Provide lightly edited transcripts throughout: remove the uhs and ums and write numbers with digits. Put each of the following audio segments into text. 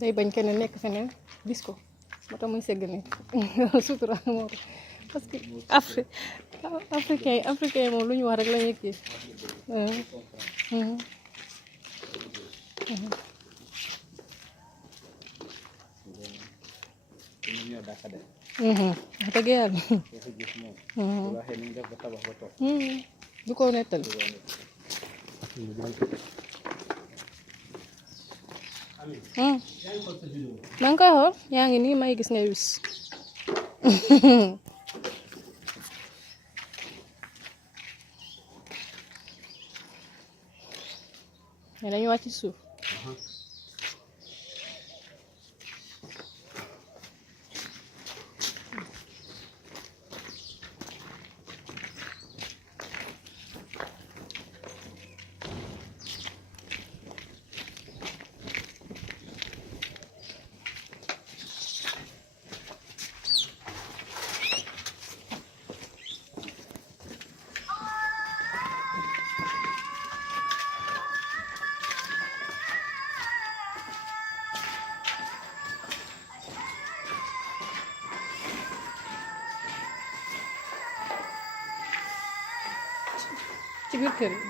day bañ kenn nekk feneen gis ko moo tax muy segg ne sutura moo ko parce que africain moom lu ñu wax rek la ñuy kii wax dëgg yàlla du ko nettali maa ngi koy xool yaa ngi nii may gis ngay wis mais dañu wàcc ci suuf ci biir kër yi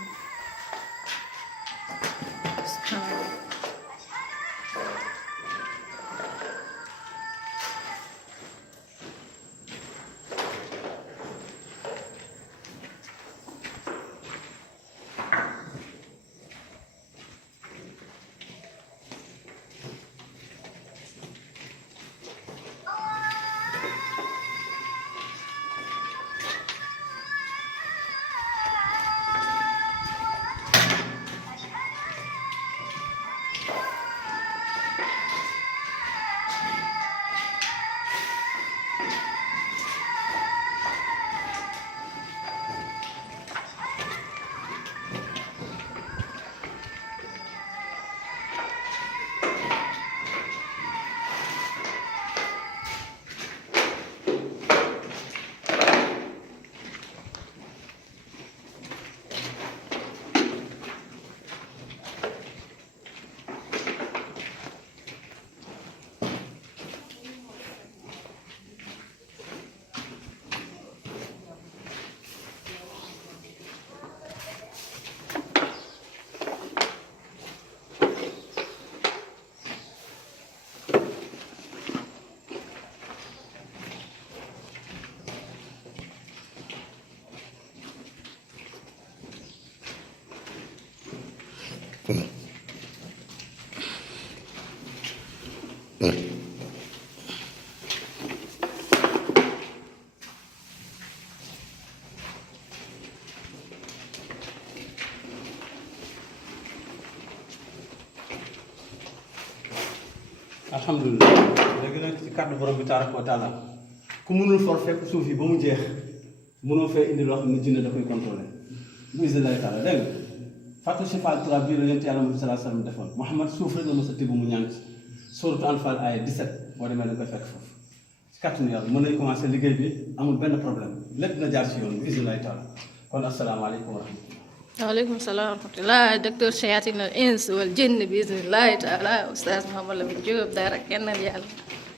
alhamdulilah léegi nag ci kàddu borom bi tabaraka wa taala ku mënul for fekk suuf yi ba mu jeex mënoo fee indi loo xam ne jinne da koy contrôlé bu isnillahi taala dégg nga fàttu si Fall Touré bii la yonent yàlla Muhammad sallallahu alayhi wa sallam defoon Muhammad suuf rek la mos a tibb mu ñaan ci sourate Anfal aaya 17 boo demee da koy fekk foofu ci kàttanu yàlla mën nañu commencé liggéey bi amul benn problème lépp na jaar si yoon bu isnillahi taala kon asalaamaaleykum wa rahmatulah. waaleykum salaam wa rahmatulah docteur Shayatin al ins wal jinn bi iznillahi taala Oustaz Mouhamed Lamine Diop dara kennal yàlla